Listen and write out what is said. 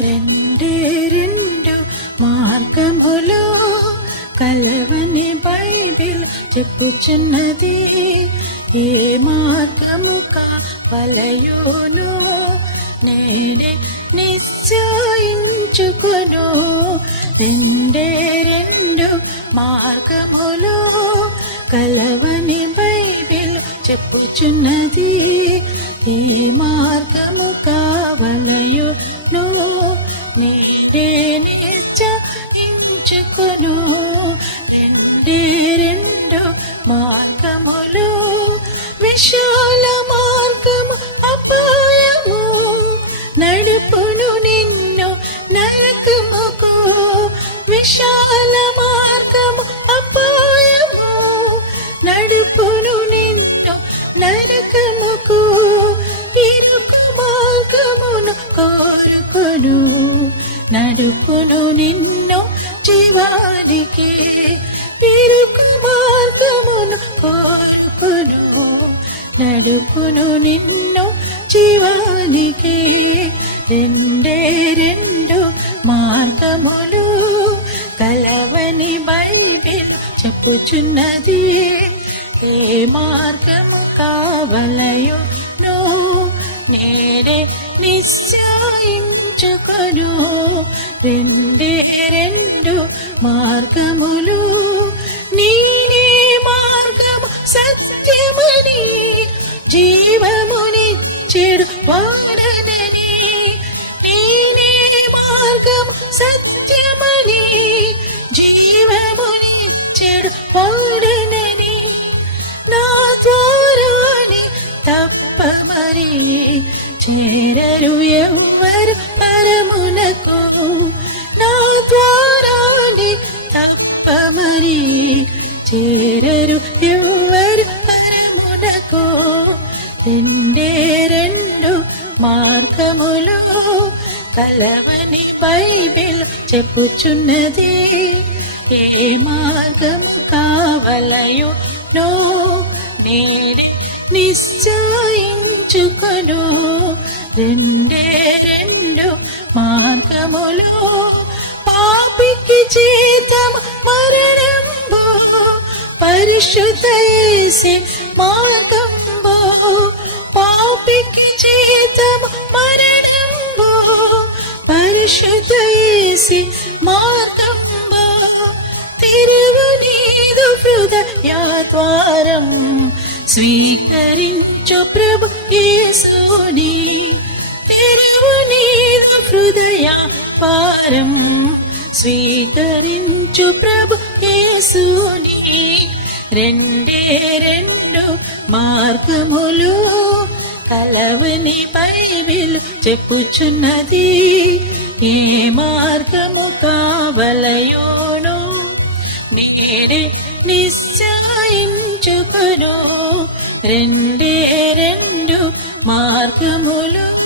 రెండే రెండు మార్గములు కలవని బైబిల్ చెప్పుచున్నది. ఏ మార్గము కావలయును నేనే నిశ్చయించుకొను. రెండే రెండు మార్గములు కలవని బైబిల్ చెప్పుచున్నది. ఏ మార్గము కావలయును నేనే నిశ్చయించుకొను. రెండే రెండు మార్గములు విశాల మార్గము అపాయము నడుపును నిన్ను నరకముకు. విశాల మార్గము అపాయము నడుపును నిన్ను నరకముకు. ఇరుకు మార్గమును కోరుకొను నడుపును నిన్ను జీవానికి. ఇరుకు మార్గమును కోరుకొను నడుపును నిన్ను జీవానికి. రెండే రెండు మార్గములు కలవని బైబిల్ చెప్పుచున్నది. ఏ మార్గము కావలయును నేనే నిశ్చయించుకొను. రెండే రెండు మార్గములు నీనే మార్గము సత్యమని జీవమునిచ్చెడు వాడనని. నీనే మార్గము సత్యమని జీవమునిచ్చెడు వాడనని. నా ద్వారాని తప్ప మరి చేరరు ఎవ్వరు పరమునకు. నా ద్వారాని తప్ప మరి చేరరు ఎవ్వరు పరమునకు. రెండే రెండు మార్గములు కలవని బైబిల్ చెప్పుచున్నది. ఏ మార్గము కావలయునో నేనే నిశ్చయించుకొను. రెండే రెండు మార్గములు పాపికి జీతము మరణంబు పరిశుద్ధ యేసు మార్గంబు. పాపికి జీతము మరణంబు పరిశుద్ధ యేసు మార్గంబు. తిరుగు నీదు హృదయ ద్వారం స్వీకరించు ప్రభు యేసుని. తెరువు నీదు హృదయ ద్వారం స్వీకరించు ప్రభు యేసుని. రెండే రెండు మార్గములు కలవని బైబిల్ చెప్పుచున్నది. ఏ మార్గము కావలయును నేనే నిశ్చయించుకొను. రెండే రెండు మార్గములు